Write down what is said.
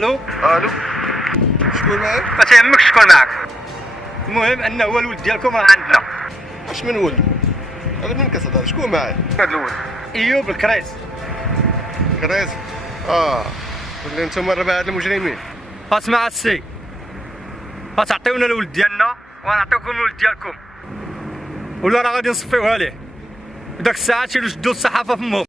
الو الو شكون معاك؟ ما تيهمكش شكون معك. المهم انه هو الولد ديالكم راه عندنا. اش من ولد؟ على من كتهضر؟ شكون معاك؟ هذا الولد ايوب الكريس. كريز ولا نتوما الربعه هاد المجرمين؟ اسمع السي، غتعطيونا الولد ديالنا وغنعطيوكم الولد ديالكم، ولا راه غادي نصفيوها ليه. داك الساعه تيجيو يشدوا الصحافه فمهم.